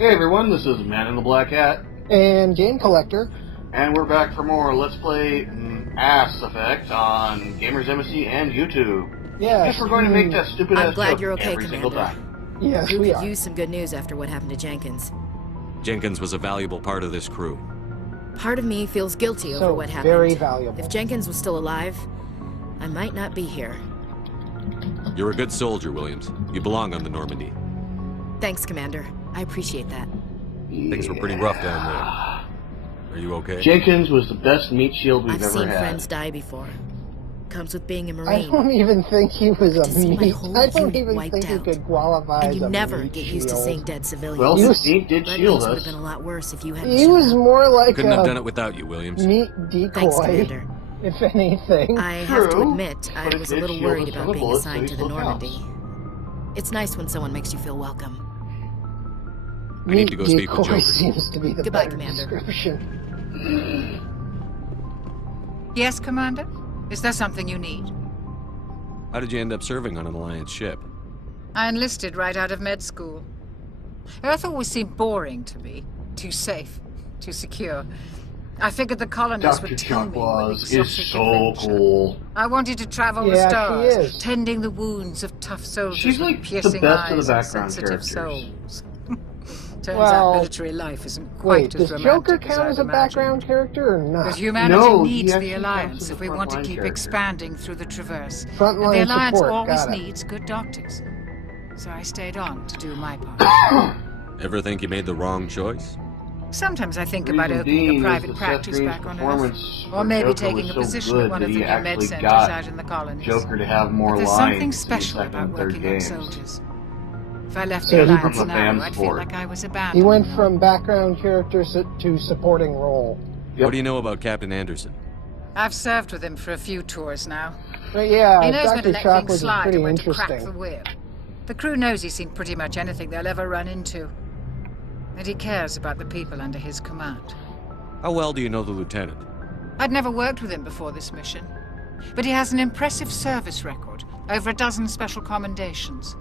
Hey everyone, this is Man in the Black Hat. And Game Collector. And we're back for more Let's Play Ass Effect on Gamers Embassy and YouTube. Yeah. Guess we're going to make that stupid ass I'm glad joke you're okay, every single Commander. time. Yes, The crew we could are. use some good news after what happened to Jenkins. Jenkins was a valuable part of this crew. Part of me feels guilty So over what happened. very valuable. If Jenkins was still alive, I might not be here. You're a good soldier, Williams. You belong on the Normandy. Thanks, Commander. I appreciate that. Things were pretty rough down there. Are you okay? Jenkins was the best meat shield we've I've ever seen had. friends die before. Comes with being a I Marine. don't even think he was a To see my meat. whole I don't unit even wiped think he out. could qualify And as you a never meat get used to shield. seeing dead civilians. Well, He the was- meat did But shield things would have us. been a lot worse if you hadn't He shown was up. more like Couldn't have a done it without you, Williams. meat Thanks, decoy, Commander. if anything. I have to True, admit, I but it was a did little shield worried us from about the being bullets, so assigned he to the still counts. Normandy. It's nice when someone makes you feel welcome. I need to go speak with decoy Joker. seems to be the Goodbye, better Commander. description. Yes, Commander? Is there something you need? How did you end up serving on an Alliance ship? I enlisted right out of med school. Earth always seemed boring to me. Too safe, too secure. I figured the colonists Dr. would tell Chuck me with was is exotic so adventure. cool. I wanted to travel Yeah, the she stars, is. tending the wounds of tough soldiers She's with like the piercing best of eyes the and background sensitive characters. souls. Turns Well, out military life isn't quite Wait, as does Joker romantic as count I'd as a imagined. background character or But not? humanity No, he needs actually the counts Alliance as if a we want to frontline keep character. expanding through the Traverse. Frontline And the Alliance support, always got it. needs good doctors. So I stayed on to do my part. Ever think you made the wrong choice? Sometimes I think Reason about opening being a is private that practice Seth back Green's on Earth. performance Or for maybe Joker taking was a so position good at one that of he the new med actually centers got out in the colonies. Joker to have more But there's lines something in the special second about and third working on games. soldiers. If I left So the he- Alliance From the now, fan I'd feel support. like I was abandoned. He went from background character to supporting role. Yep. What do you know about Captain Anderson? I've served with him for a few tours now. But yeah, He knows when to Dr. let Shock things was slide pretty and when to crack the interesting. whip. The crew knows he's seen pretty much anything they'll ever run into. And he cares about the people under his command. How well do you know the lieutenant? I'd never worked with him before this mission. But he has an impressive service record, over a dozen special commendations.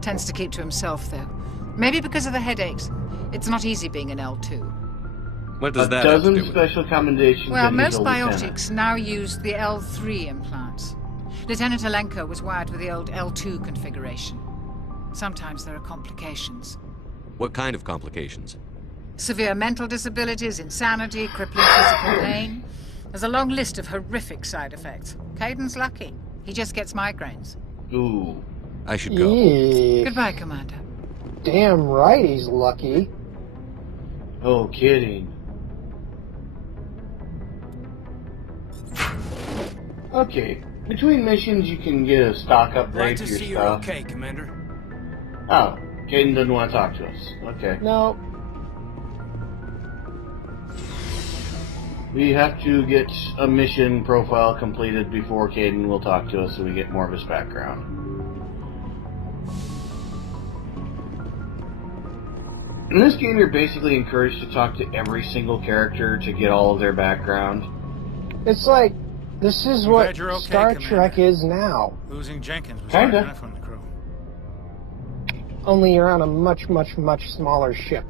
Tends to keep to himself, though. Maybe because of the headaches. It's not easy being an L2. What does A that have to dozen do with it? special commendations. Well, and he's most a lieutenant. biotics now use the L3 implants. Lieutenant Alenko was wired with the old L2 configuration. Sometimes there are complications. What kind of complications? Severe mental disabilities, insanity, crippling physical pain. There's a long list of horrific side effects. Caden's lucky. He just gets migraines. Ooh. I should go. Yeah, Goodbye, Commander. damn right he's lucky. Oh, kidding. Okay. Between missions, you can get a stock Glad upgrade to to your see you're stuff. okay, Commander. Oh, Caden doesn't want to talk to us. Okay. No, We have to get a mission profile completed before Caden will talk to us so we get more of his background. In this game, you're basically encouraged to talk to every single character to get all of their background. it's like this is I'm what glad you're okay, Star Commander. Trek is now. Losing Jenkins was Kinda. hard enough on the crew. Only you're on a much, much, much smaller ship.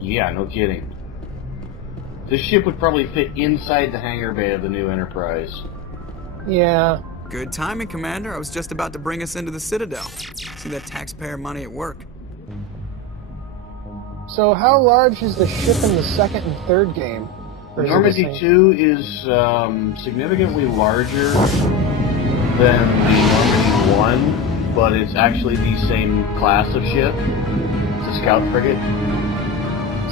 Yeah, no kidding. This ship would probably fit inside the hangar bay of the new Enterprise. Yeah, Good timing, Commander. I was just about to bring us into the Citadel. See that taxpayer money at work. so how large is the ship in the second and third game? Or is it the Normandy same? 2 is significantly larger than the Normandy 1, but it's actually the same class of ship. It's a scout frigate.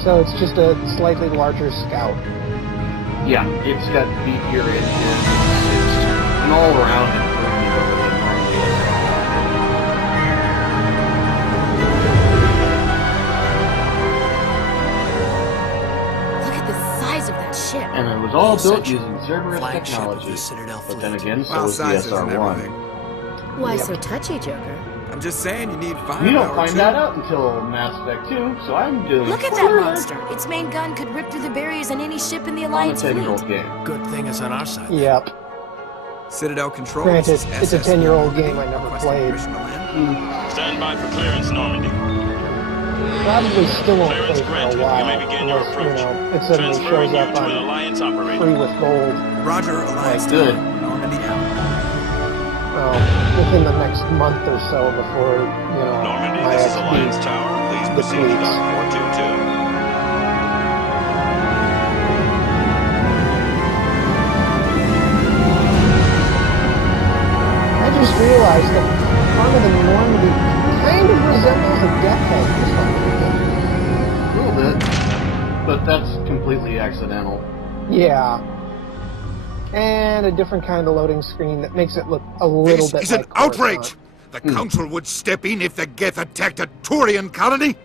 So it's just a slightly larger scout. Yeah, it's got beefier engines. It's an all-around improvement over the Normandy. Look at the size of that ship. And it was all The built essential using Cerberus flagship of technology. the Citadel But then fleet. again, so Well, is the size isn't SR-1. everything. Why Yep. so touchy, Joker? I'm just saying you need You firepower. don't find too. that out until Mass Effect 2, so I'm doing Look at that spoiler monster! Its main gun could rip through the barriers in any ship in the on a Alliance 10-year-old fleet. game. Good thing it's on our side. Yep. Citadel Control. Granted, this is it's a SS 10-year-old Normandy. game I never Requesting played. permission to land. Stand by for clearance, Normandy. Probably still won't Clearance play for granted. a while. You may begin your Unless, approach. it suddenly Transferring shows you up to an on Alliance operator. free with gold. Roger, Alliance good. Tower. Normandy out. Well, within the next month or so before, Normandy, my this is XP Alliance Tower. Please proceed to depletes. Dock 422. I just realized that part of the Normandy kind of resembles a Death Head to some degree. A little bit, but that's completely accidental. Yeah. And a different kind of loading screen that makes it look a little This bit is like an outrage! Coruscant. The Council would step in if the Geth attacked a Turian colony?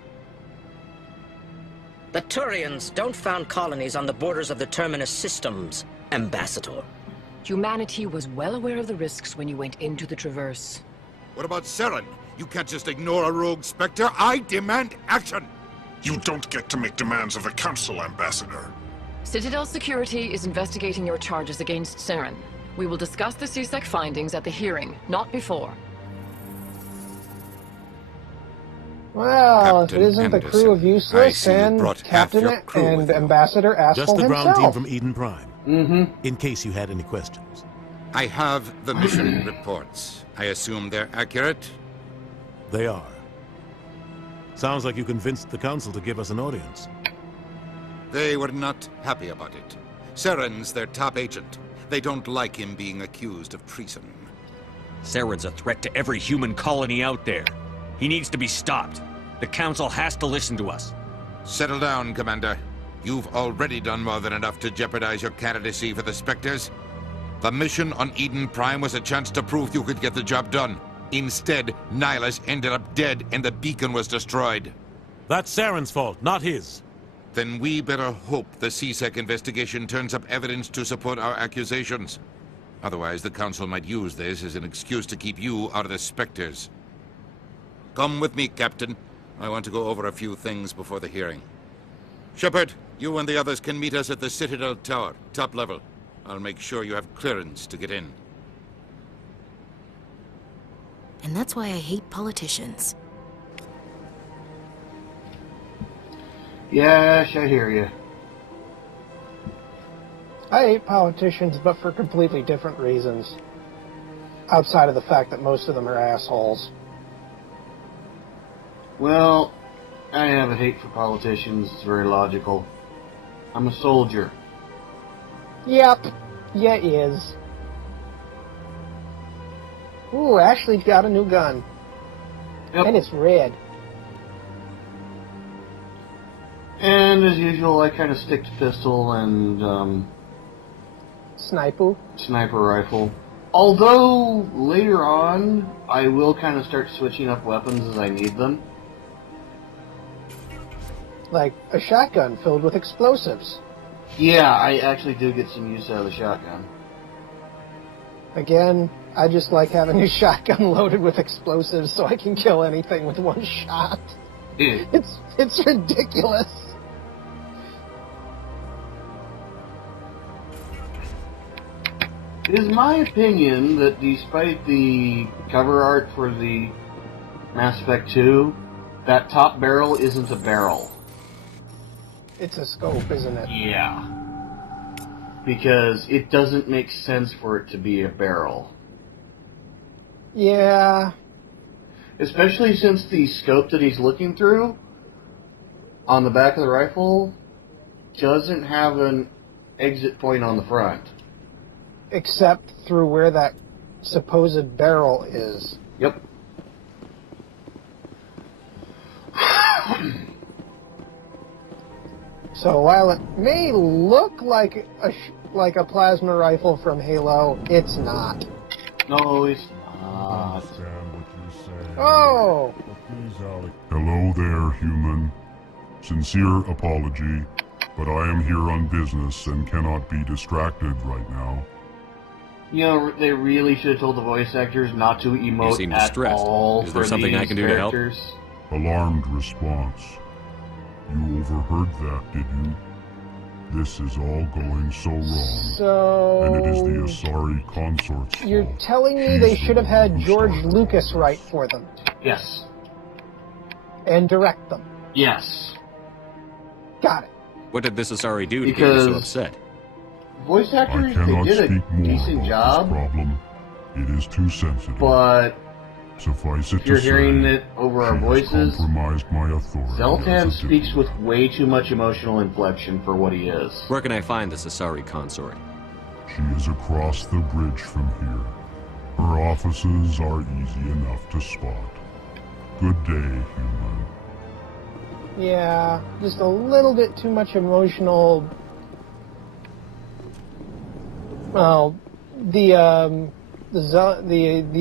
The Turians don't found colonies on the borders of the Terminus systems, Ambassador. Humanity was well aware of the risks when you went into the Traverse. What about Saren? You can't just ignore a rogue Spectre. I demand action! You don't get to make demands of the Council, Ambassador. Citadel Security is investigating your charges against Saren. We will discuss the CSEC findings at the hearing, not before. Well, Captain if it isn't the crew of Anderson, I Useless see you and brought half Captain your crew and with you. Ambassador Asshole Just the ground team himself. from Eden Prime. Mm-hmm. In case you had any questions. I have the mission reports. I assume they're accurate? They are. Sounds like you convinced the Council to give us an audience. They were not happy about it. Saren's their top agent. They don't like him being accused of treason. Saren's a threat to every human colony out there. He needs to be stopped. The Council has to listen to us. Settle down, Commander. You've already done more than enough to jeopardize your candidacy for the Spectres. The mission on Eden Prime was a chance to prove you could get the job done. Instead, Nihilus ended up dead and the beacon was destroyed. That's Saren's fault, not his. Then we better hope the CSEC investigation turns up evidence to support our accusations. Otherwise, the Council might use this as an excuse to keep you out of the Spectres. Come with me, Captain. I want to go over a few things before the hearing. Shepard, you and the others can meet us at the Citadel Tower, top level. I'll make sure you have clearance to get in. And that's why I hate politicians. Yes, I hear you. I hate politicians, but for completely different reasons. Outside of the fact that most of them are assholes. Well, I have a hate for politicians. It's very logical. I'm a soldier. Yep. Yeah, is. Ooh, Ashley's got a new gun. Yep. And it's red. And as usual, I kind of stick to pistol and Sniper rifle. Although later on, I will kind of start switching up weapons as I need them. Like a shotgun filled with explosives. Yeah, I actually do get some use out of the shotgun. Again, I just like having a shotgun loaded with explosives so I can kill anything with one shot. Yeah. It's ridiculous. It is my opinion that despite the cover art for the Mass Effect 2, that top barrel isn't a barrel. It's a scope, isn't it? Yeah. Because it doesn't make sense for it to be a barrel. Yeah. Especially since the scope that he's looking through on the back of the rifle doesn't have an exit point on the front. Except through where that supposed barrel is. Yep. So while it may look like a plasma rifle from Halo, it's not. No, it's not. Oh! Hello there, human. Sincere apology, but I am here on business and cannot be distracted right now. You know, they really should have told the voice actors not to emote You seem at distressed. all. Is there for something I these can do to help? characters. Alarmed response. You overheard that, did you? This is all going so wrong. So... And it is the Asari consort's You're fault. telling me they should have had George Lucas write for them? Yes. And direct them? Yes. Got it. What did this Asari do to get you so Because upset? voice I actors, they cannot did a speak more decent about job, this problem. It is too sensitive. but Suffice it if you're to hearing say, it over she our has voices, compromised my authority Zeltan as a speaks with way too much emotional inflection for what he is. Where can I find this Asari consort? She is across the bridge from here. Her offices are easy enough to spot. Good day, human. Yeah, just a little bit too much emotional. Well, the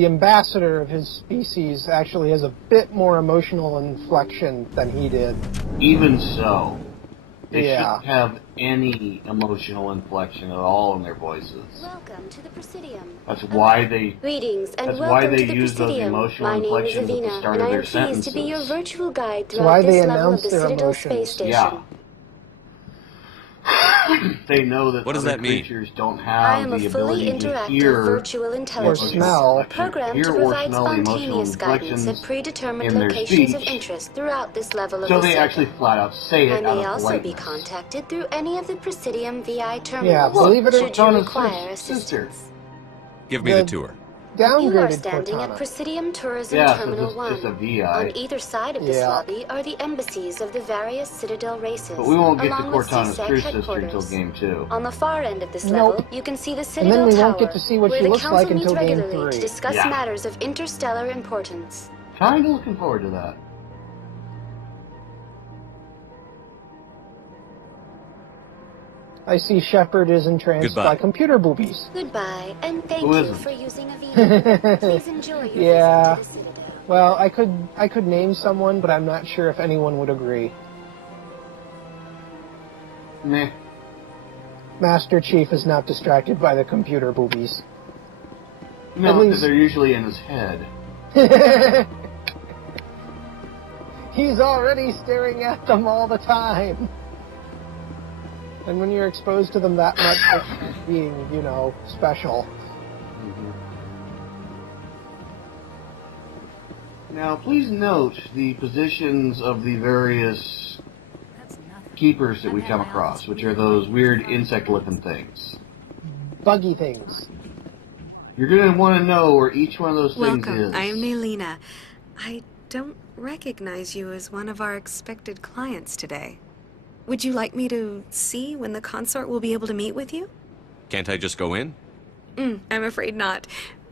ambassador of his species actually has a bit more emotional inflection than he did. Even so, they Yeah. shouldn't have any emotional inflection at all in their voices. Welcome to the Presidium. That's why they. Greetings and That's welcome why they to the use those Presidium. emotional My name is inflections at the Avina, start and of I their am pleased to be your sentences. virtual guide That's why throughout they this level announce of the their Citadel emotions. space station. Yeah. They know that What does other that mean? creatures don't I have am a the fully ability to interactive hear virtual intelligence, smell. programmed hear to or provide smell the emotional spontaneous guidance at inflections predetermined in their locations of speech, interest throughout this level of so the they Citadel. actually flat out say I it out may of also be politeness. contacted through any of the Presidium VI Yeah, terminals believe it or should you Cortana's require sister. assistance. Give me the tour. You are Downgraded standing at Cortana. Presidium Tourism Yeah, so Terminal just 1. a VI. On either side of this Yeah. lobby are the embassies of the various Citadel races, But we won't get to along with Cortana's CSEC true sister headquarters. until game 2. On the far end of this Nope. level, you can see the And Citadel then we Tower, won't get to see what where she the looks Council like meets until game regularly 3. to discuss Yeah. matters of interstellar importance. Kinda looking forward to that. I see Shepard is entranced Goodbye. by computer boobies. Goodbye, and thank Who you isn't? for using Avina. Please enjoy your Yeah. visit to the Citadel. Well, I could name someone, but I'm not sure if anyone would agree. Meh. Master Chief is not distracted by the computer boobies. No, At because least- they're usually in his head. He's already staring at them all the time. And when you're exposed to them that much, it's being, special. Now, please note the positions of the various keepers that we come across, which are those weird insect-looking things. Buggy things. You're going to want to know where each one of those things Welcome. is. I am Nelina. I don't recognize you as one of our expected clients today. Would you like me to see when the consort will be able to meet with you? Can't I just go in? I'm afraid not.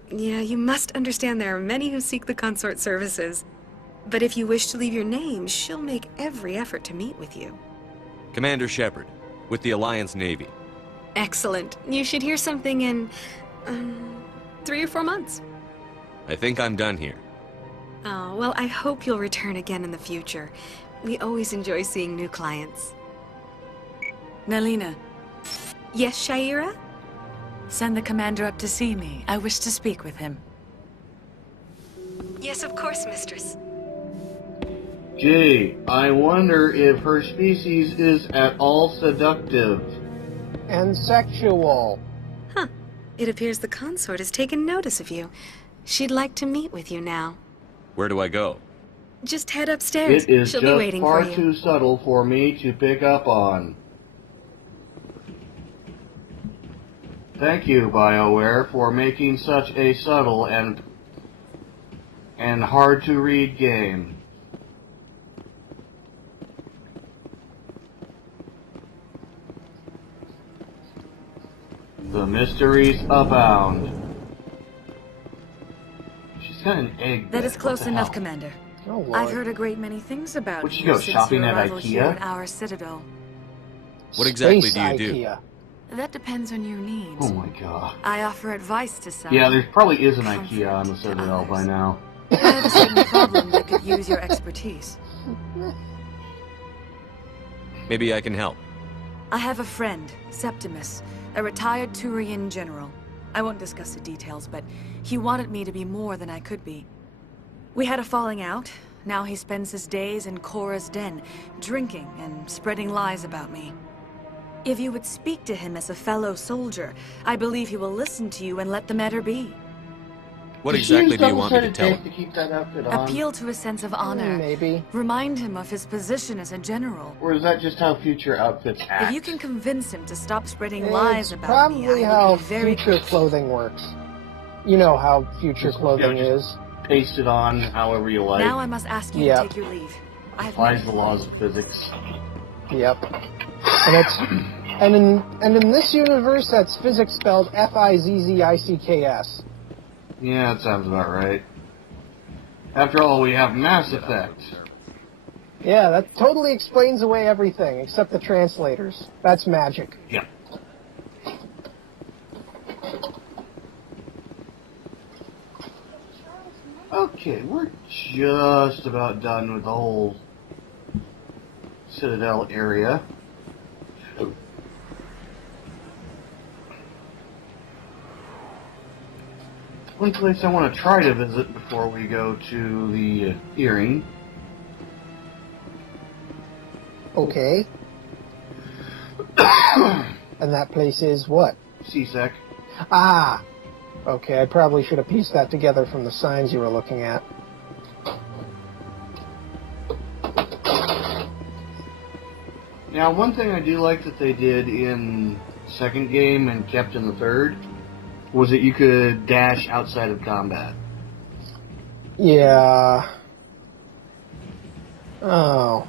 Yeah, you must understand there are many who seek the consort services. But if you wish to leave your name, she'll make every effort to meet with you. Commander Shepard, with the Alliance Navy. Excellent. You should hear something in 3 or 4 months. I think I'm done here. Oh, well, I hope you'll return again in the future. We always enjoy seeing new clients. Nelina, Yes, Shaira? send the commander up to see me. I wish to speak with him. Yes, of course, mistress. Gee, I wonder if her species is at all seductive. And sexual. Huh. It appears the consort has taken notice of you. She'd like to meet with you now. Where do I go? Just head upstairs. It is She'll be just waiting far for you. too subtle for me to pick up on. Thank you, BioWare, for making such a subtle and hard-to-read game. The mysteries abound. She's got an egg. That bed. is close What the enough, hell? Commander. Oh, Lord. I've heard a great many things about Would you you go since shopping your at arrival here IKEA? in our Citadel. What exactly Space do you do? IKEA. That depends on your needs. Oh my god. I offer advice to some. Yeah, there probably is an Comfort IKEA on the to Citadel by others. now. I have a certain problem that could use your expertise. Maybe I can help. I have a friend, Septimus, a retired Turian general. I won't discuss the details, but he wanted me to be more than I could be. We had a falling out. Now he spends his days in Korra's den, drinking and spreading lies about me. If you would speak to him as a fellow soldier, I believe he will listen to you and let the matter be. What exactly do you want me to Double-sided tell tape him? to keep that outfit on? Appeal to a sense of honor. Maybe. Remind him of his position as a general. Or is that just how future outfits act? If you can convince him to stop spreading lies about me, probably I how would be very future grateful. clothing works. You know how future clothing is. Paste it on however you like. Now I must ask you to take your leave. I have Defies the laws of physics. Yep. And it's and in this universe, that's physics spelled F-I-Z-Z-I-C-K-S. Yeah, that sounds about right. After all, we have Mass Effect. Yeah, that totally explains away everything except the translators. That's magic. Yeah. Okay, we're just about done with the whole Citadel area. One place I want to try to visit before we go to the hearing. Okay. And that place is what? CSEC. Ah! Okay, I probably should have pieced that together from the signs you were looking at. Now, one thing I do like that they did in the second game and kept in the third was that you could dash outside of combat. Yeah. Oh.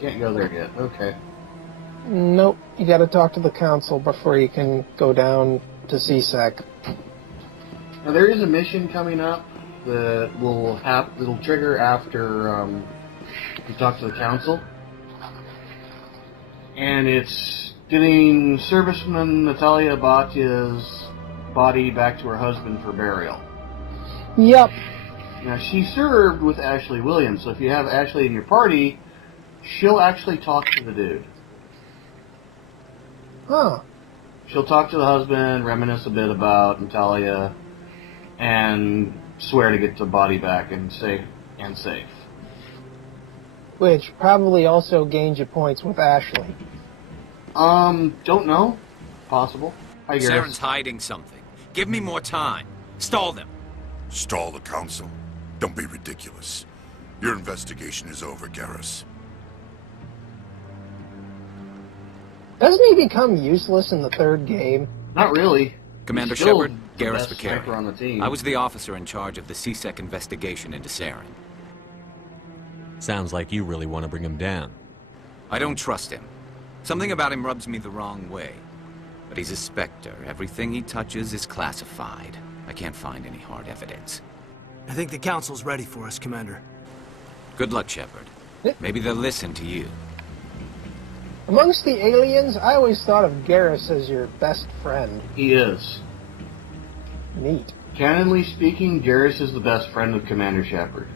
Can't go there yet. Okay. Nope. You gotta talk to the council before you can go down to CSEC. Now, there is a mission coming up that that'll trigger after you talk to the council. And it's getting serviceman Natalia Batia's body back to her husband for burial. Yep. Now, she served with Ashley Williams, so if you have Ashley in your party, she'll actually talk to the dude. Huh. She'll talk to the husband, reminisce a bit about Natalia, and swear to get the body back and safe. Which probably also gains you points with Ashley. Don't know. Possible. I guess. Saren's hiding something. Give me more time. Stall them. Stall the council? Don't be ridiculous. Your investigation is over, Garrus. Doesn't he become useless in the third game? Not really. Commander He's still Shepard, the Garrus best sniper on the team. I was the officer in charge of the CSEC investigation into Saren. Sounds like you really want to bring him down. I don't trust him. Something about him rubs me the wrong way. But he's a Spectre. Everything he touches is classified. I can't find any hard evidence. I think the council's ready for us, Commander. Good luck, Shepard. Maybe they'll listen to you. Amongst the aliens, I always thought of Garrus as your best friend. He is. Neat. Canonly speaking, Garrus is the best friend of Commander Shepard.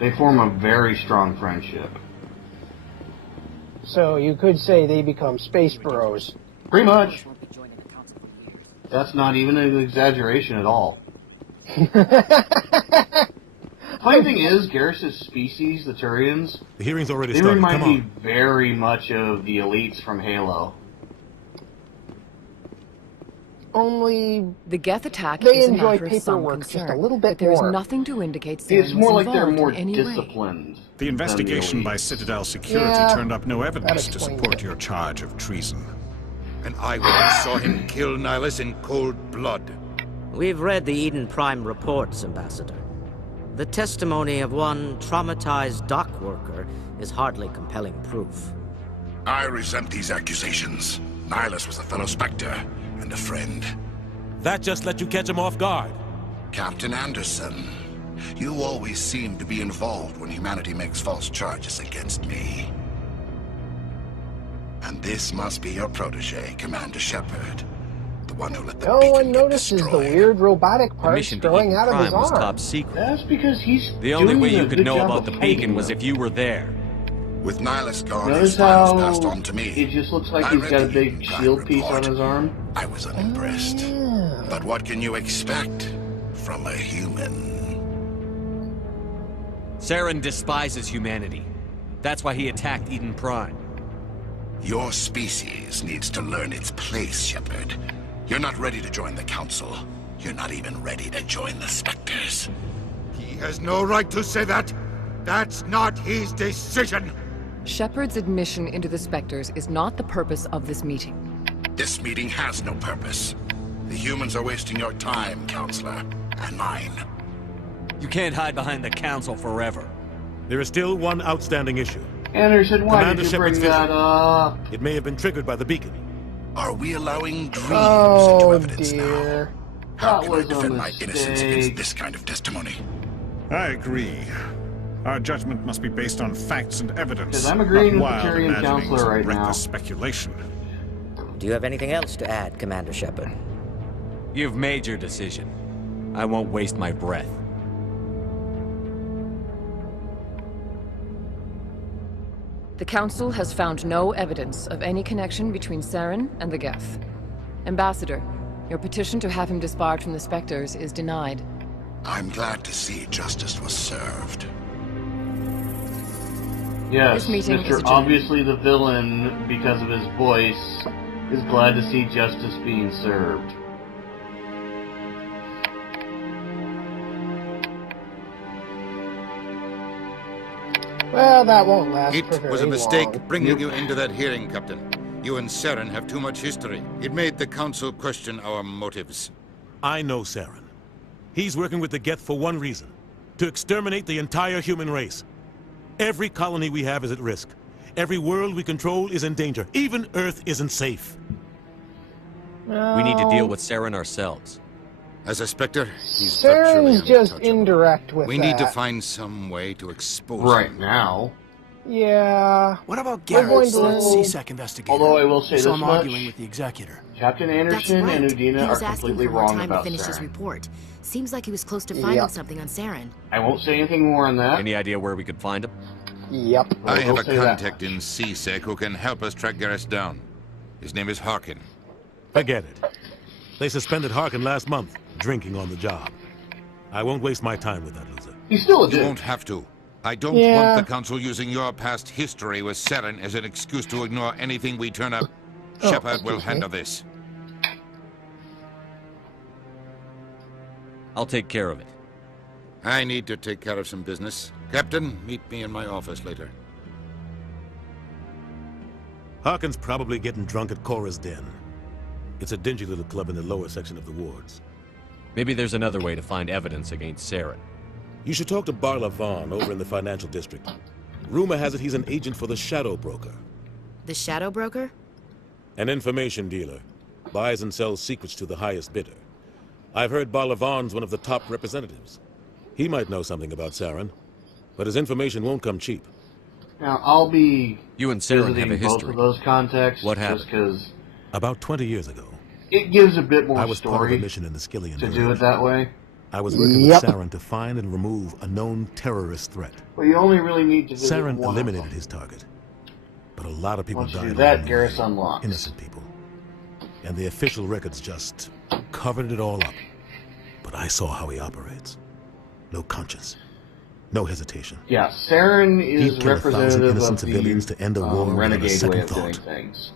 They form a very strong friendship. So you could say they become space bros. Pretty much. That's not even an exaggeration at all. Funny thing is, Garrus' species, the Turians, The hearing's already they started. remind Come me on. very much of the elites from Halo. Only The Geth attack they is a enjoy matter of some paperwork just a concern, little bit but there is more. nothing to indicate Saren It's more was like they're involved more in any way. disciplined. The investigation by Citadel Security Yeah, turned up no evidence that to explains support it. your charge of treason. An eyewitness saw him kill Nihilus in cold blood. We've read the Eden Prime reports, Ambassador. The testimony of one traumatized dock worker is hardly compelling proof. I resent these accusations. Nihilus was a fellow Spectre and a friend. That just let you catch him off guard. Captain Anderson, you always seem to be involved when humanity makes false charges against me. And this must be your protege, Commander Shepard. The one who let the No beacon one get notices the destroyed. weird robotic The parts mission to growing Eden out of his Prime was arm. top secret. That's because he's The only doing way you a could good know job about of the hiding beacon was them. if you were there. With Nihilus gone, Notice his files how passed on to me. it just looks like I he's read got a the big Eden Prime shield piece on report. his arm? I was unimpressed. Yeah. But what can you expect from a human? Saren despises humanity. That's why he attacked Eden Prime. Your species needs to learn its place, Shepard. You're not ready to join the Council. You're not even ready to join the Spectres. He has no right to say that. That's not his decision. Shepard's admission into the Spectres is not the purpose of this meeting. This meeting has no purpose. The humans are wasting your time, Counselor, and mine. You can't hide behind the Council forever. There is still one outstanding issue. Anderson, why Commander did you Shepard's bring that vision. up? It may have been triggered by the beacon. Are we allowing dreams Oh, into evidence dear. now? How That can I was a defend my innocence mistake. against this kind of testimony? I agree. Our judgment must be based on facts and evidence. 'Cause I'm agreeing not with the wild Tyrion imaginings counselor and right now. reckless speculation. Do you have anything else to add, Commander Shepard? You've made your decision. I won't waste my breath. The Council has found no evidence of any connection between Saren and the Geth. Ambassador, your petition to have him disbarred from the Spectres is denied. I'm glad to see justice was served. Yes, This meeting is Mr. adjourned. Obviously the villain, because of his voice, is glad to see justice being served. Well, that won't last It for very was a mistake long. bringing you into that hearing, Captain. You and Saren have too much history. It made the Council question our motives. I know Saren. He's working with the Geth for one reason. To exterminate the entire human race. Every colony we have is at risk. Every world we control is in danger. Even Earth isn't safe. We need to deal with Saren ourselves. As a Spectre, he's virtually Saren's just untouchable. indirect with We that. need to find some way to expose Right him. now. Yeah. What about We're going Garrett's to- CSEC investigator? Although I will say So this I'm much. arguing with the executor. Captain That's Anderson right. and Udina he was are asking completely for more wrong time to about finish his Saren. report. Seems like he was close to finding Yep. something on Saren. I won't say anything more on that. Any idea where we could find him? Yep. I have will a say that contact in CSEC who can help us track Garrus down. His name is Harkin. Forget it. They suspended Harkin last month, drinking on the job. I won't waste my time with that loser. He's still a You dude. won't have to. I don't Yeah. want the Council using your past history with Saren as an excuse to ignore anything we turn up. Oh, Shepard will excuse me. handle this. I'll take care of it. I need to take care of some business. Captain, meet me in my office later. Harkin's probably getting drunk at Cora's Den. It's a dingy little club in the lower section of the wards. Maybe there's another way to find evidence against Saren. You should talk to Barla Vaughn over in the financial district. Rumor has it he's an agent for the Shadow Broker. The Shadow Broker? An information dealer. Buys and sells secrets to the highest bidder. I've heard Barla Vaughn's one of the top representatives. He might know something about Saren, but his information won't come cheap. Now, I'll be You and Saren have visiting a both history. of those contexts What just happened? because About 20 years ago, it gives a bit more I was part of a story mission in the Skillian to Village. do it that way. I was working Yep. with Saren to find and remove a known terrorist threat. But you only really need to visit Saren one eliminated of them. his target. But a lot of people Once you died do that, along the Garrus way. unlocks. Innocent people. And the official records just covered it all up. But I saw how he operates. No conscience. No hesitation. Yeah, Saren He'd is kill 1,000 representative innocent of the civilians to end a war without a renegade second way of doing thought. things.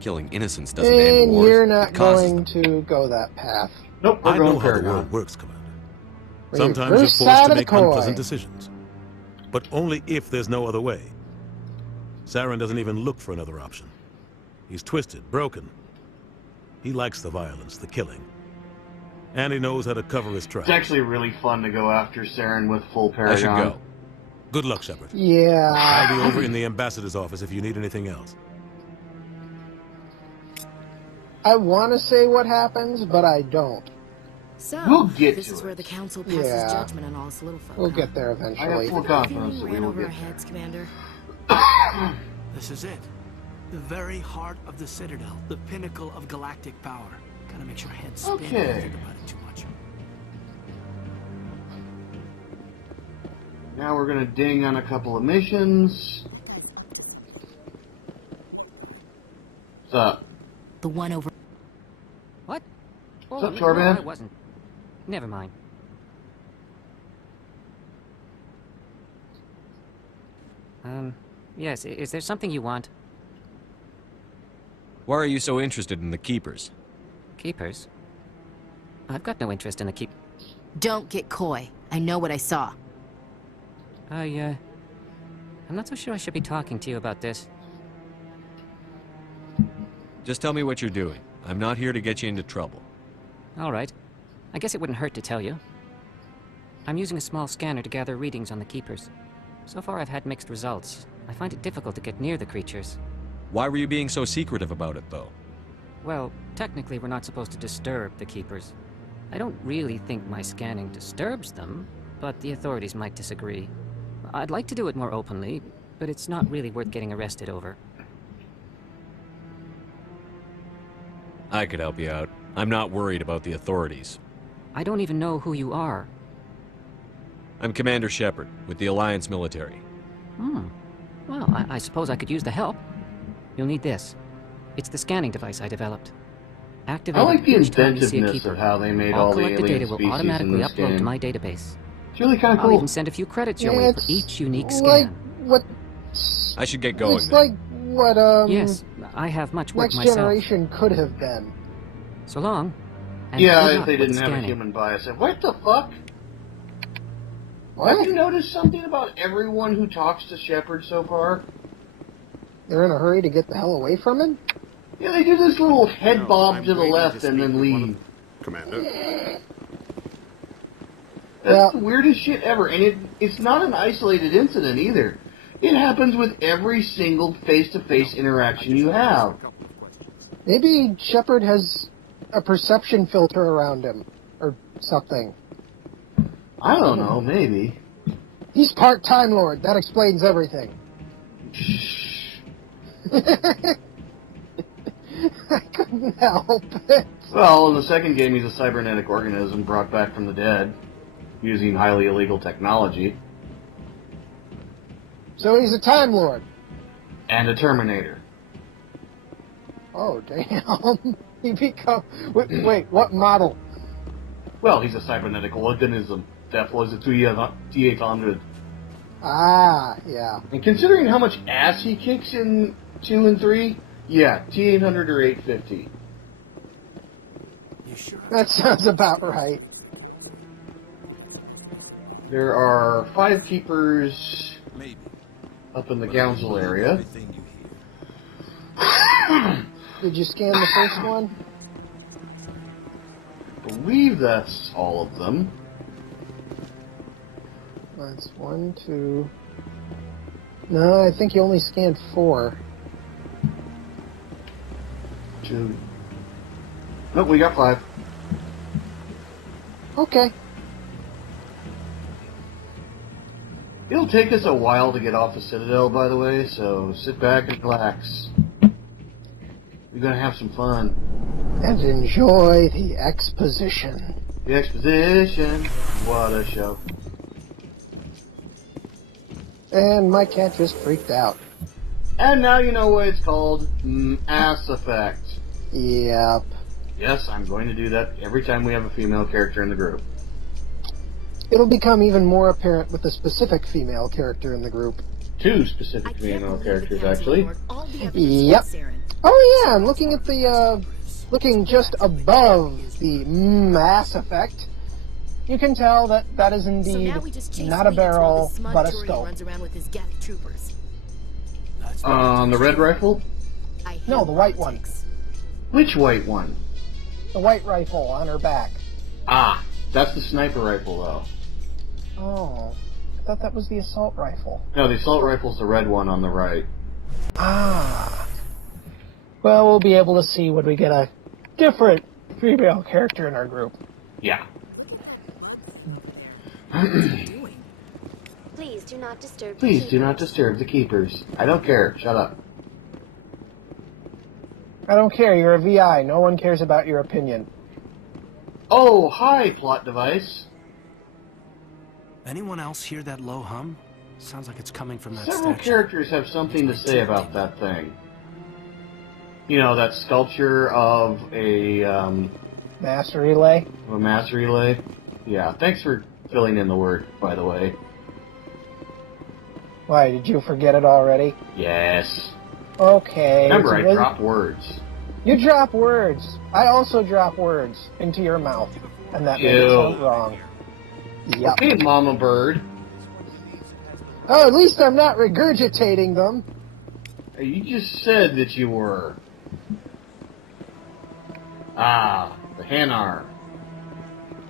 Killing innocents doesn't end And wars. you're It not causes going them. to go that path. Nope, we're I going know how the Paragon. world works, Commander. Reverse Sometimes you're side forced of to the make coin. unpleasant decisions. But only if there's no other way. Saren doesn't even look for another option. He's twisted, broken. He likes the violence, the killing. And he knows how to cover his It's tracks. actually really fun to go after Saren with full I Paragon. should go. Good luck, Shepard. Yeah. I'll be over in the ambassador's office if you need anything else. I want to say what happens, but I don't. So, We'll get this to is it. where the Council passes Yeah. judgment on all its little folk. We'll huh? get there I have eventually. full The confidence feeling that we ran will over our get there. heads, Commander. This is it. The very heart of the Citadel. The pinnacle of galactic power. Gotta make sure heads spin when I Okay. think about it too much. Now we're gonna ding on a couple of missions. What's up? The one over... What? What's up, no, Torban? I wasn't. Never mind. Yes, is there something you want? Why are you so interested in the Keepers? Keepers? I've got no interest in the keep. Don't get coy. I know what I saw. I'm not so sure I should be talking to you about this. Just tell me what you're doing. I'm not here to get you into trouble. All right. I guess it wouldn't hurt to tell you. I'm using a small scanner to gather readings on the Keepers. So far I've had mixed results. I find it difficult to get near the creatures. Why were you being so secretive about it, though? Well, technically we're not supposed to disturb the Keepers. I don't really think my scanning disturbs them, but the authorities might disagree. I'd like to do it more openly, but it's not really worth getting arrested over. I could help you out. I'm not worried about the authorities. I don't even know who you are. I'm Commander Shepard, with the Alliance military. Well, I suppose I could use the help. You'll need this. It's the scanning device I developed. I like the each time you see a inventiveness keeper. of how they made All all the collected alien data will species in automatically this upload game. to my database. It's really kind of I'll cool. even send a few credits your Yeah, way for it's each unique scan. like what? I should get going It's then. like what? Yes, I have much work Next myself. Generation could have been. So long. And Yeah, good if luck they with didn't have a scanning. human bias. And what the fuck? What? Have you noticed something about everyone who talks to Shepard so far? They're in a hurry to get the hell away from him? Yeah, they do this little head bob I'm to the waiting left to and speak then with one leave. Commander. That's the weirdest shit ever, and it's not an isolated incident either. It happens with every single face-to-face interaction you have. Maybe Shepard has a perception filter around him, or something. I don't know, maybe. He's part Time Lord. That explains everything. I couldn't help it. Well, in the second game, he's a cybernetic organism brought back from the dead, using highly illegal technology. So he's a Time Lord. And a Terminator. Oh, damn. He become... Wait, what model? Well, he's a cybernetic organism. That was a T-800. Ah, yeah. And considering how much ass he kicks in 2 and 3, yeah, T-800 or 850. That sounds about right. There are 5 keepers up in the council area. Did you scan the first one? I believe that's all of them. That's 1, 2... No, I think you only scanned 4. 2. Nope, we got 5. Okay. It'll take us a while to get off the Citadel, by the way, so sit back and relax. We're gonna have some fun. And enjoy the exposition. The exposition. What a show. And my cat just freaked out. And now you know what it's called. Mass Effect. Yep. Yes, I'm going to do that every time we have a female character in the group. It'll become even more apparent with a specific female character in the group. 2 specific female characters, actually. Yep. Oh yeah, I'm looking at the, looking just above the Mass Effect. You can tell that that is indeed not a barrel, but a scope. Runs around with his Geth troopers. The red rifle? No, the white one. Which white one? The white rifle on her back. Ah, that's the sniper rifle, though. Oh, I thought that was the assault rifle. No, the assault rifle's the red one on the right. Ah. Well, we'll be able to see when we get a different female character in our group. Yeah. Please do not disturb the Please do keepers. not disturb the keepers. I don't care. Shut up. I don't care, you're a VI. No one cares about your opinion. Oh, hi, plot device. Anyone else hear that low hum? Sounds like it's coming from that Several statue. characters have something to say about that thing. You know, that sculpture of a, Mass relay? a mass relay? Yeah, thanks for filling in the word, by the way. Why, did you forget it already? Yes. Okay. Remember, I so drop words. You drop words. I also drop words into your mouth. And that made it sound wrong. Yep. Okay, Mama Bird. Oh, at least I'm not regurgitating them. You just said that you were. Ah, the Hanar.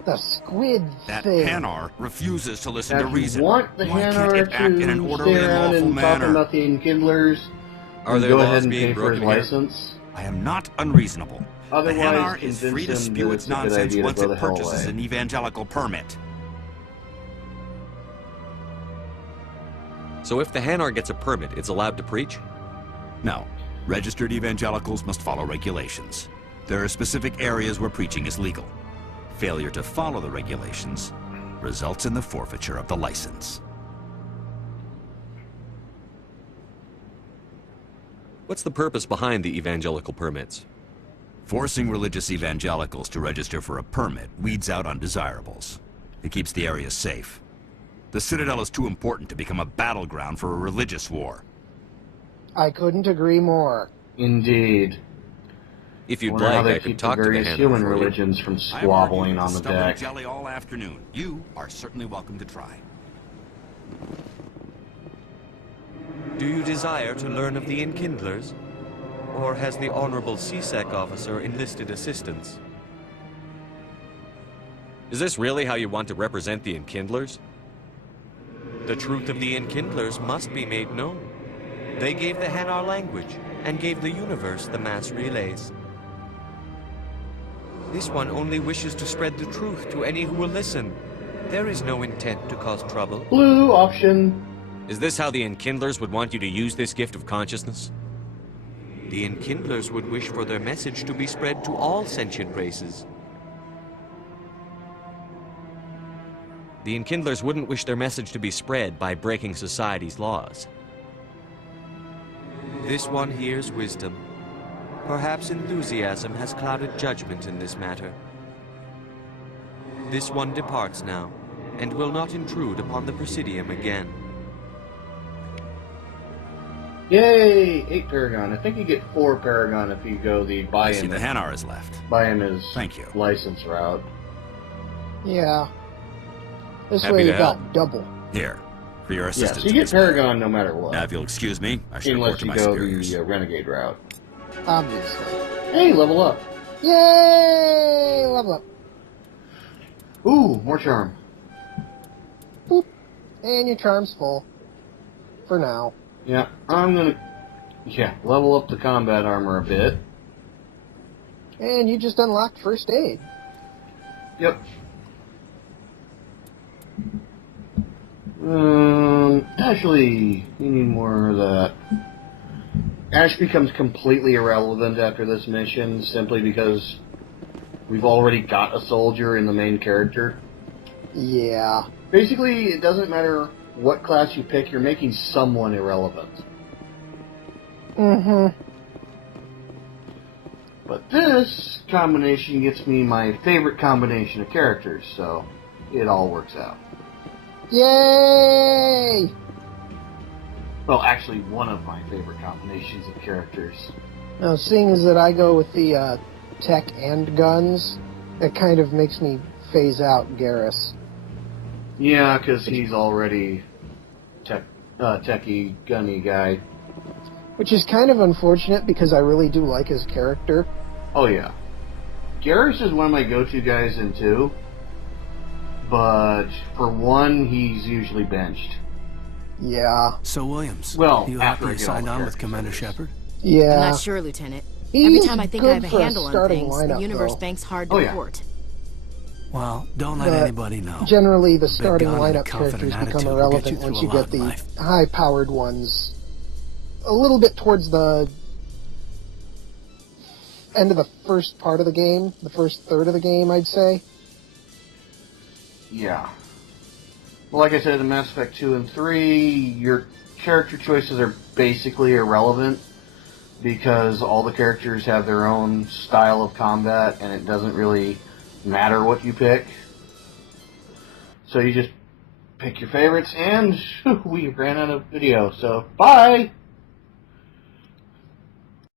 The squid That thing. Hanar refuses to listen Now, to if you reason. want the Why can't Hanar it act in an to orderly stay and around lawful and talk manner? about the Enkindlers, Are there go laws ahead and being pay for his broken here? license. I am not unreasonable. The Otherwise, Hanar is convince free to him spew that its it's a good nonsense idea to once go it the hell purchases away. an evangelical permit. So if the Hanar gets a permit, it's allowed to preach? No. Registered evangelicals must follow regulations. There are specific areas where preaching is legal. Failure to follow the regulations results in the forfeiture of the license. What's the purpose behind the evangelical permits? Forcing religious evangelicals to register for a permit weeds out undesirables. It keeps the area safe. The Citadel is too important to become a battleground for a religious war. I couldn't agree more. Indeed. If you'd Wonder how like, they I could keep talk the to the various Hanar human for you. religions from I've squabbling argued on with the stubborn deck. jelly all afternoon. You are certainly welcome to try. Do you desire to learn of the Enkindlers? Or has the Honorable CSEC officer enlisted assistance? Is this really how you want to represent the Enkindlers? The truth of the Enkindlers must be made known. They gave the Hanar language, and gave the universe the mass relays. This one only wishes to spread the truth to any who will listen. There is no intent to cause trouble. Blue option. Is this how the Enkindlers would want you to use this gift of consciousness? The Enkindlers would wish for their message to be spread to all sentient races. The Enkindlers wouldn't wish their message to be spread by breaking society's laws. This one hears wisdom. Perhaps enthusiasm has clouded judgment in this matter. This one departs now, and will not intrude upon the Presidium again. Yay! 8 Paragon. I think you get 4 Paragon if you go the buy I see him. the Hanar is left. Buy him his Thank you. license route. Yeah. This Happy way you to got help. double. Here, for your assistance. Yes, you in get this matter. Paragon no matter what. Now, if you'll excuse me, I should report Unless to you my go superiors. the Renegade route. Obviously. Hey, level up. Yay! Level up. Ooh, more charm. Boop. And your charm's full. For now. Yeah, I'm gonna... Yeah, level up the combat armor a bit. And you just unlocked first aid. Yep. Actually, you need more of that. Ash becomes completely irrelevant after this mission, simply because we've already got a soldier in the main character. Yeah. Basically, it doesn't matter what class you pick, you're making someone irrelevant. Mm-hmm. But this combination gets me my favorite combination of characters, so it all works out. Yay! Well, actually, one of my favorite combinations of characters. Now, seeing as that I go with the tech and guns, it kind of makes me phase out Garrus. Yeah, because he's already techie, gunny guy. Which is kind of unfortunate because I really do like his character. Oh, yeah. Garrus is one of my go-to guys in 2. But for 1, he's usually benched. Yeah. So, Williams, Well, you after happy I you get all signed the on with characters Commander finished. Shepard? Yeah. I'm not sure, Lieutenant. He's Every time I think I have a good for a handle on starting things, lineup, the universe though. banks hard to Oh, yeah. port. Well, don't let But anybody know. generally, the Big starting gun and a lineup confident characters become attitude will irrelevant get you once through you a lot get in the life. high-powered ones. A little bit towards the end of the first part of the game, the first third of the game, I'd say. Yeah. Well, like I said, in Mass Effect 2 and 3, your character choices are basically irrelevant because all the characters have their own style of combat and it doesn't really matter what you pick. So you just pick your favorites, and we ran out of video, so bye!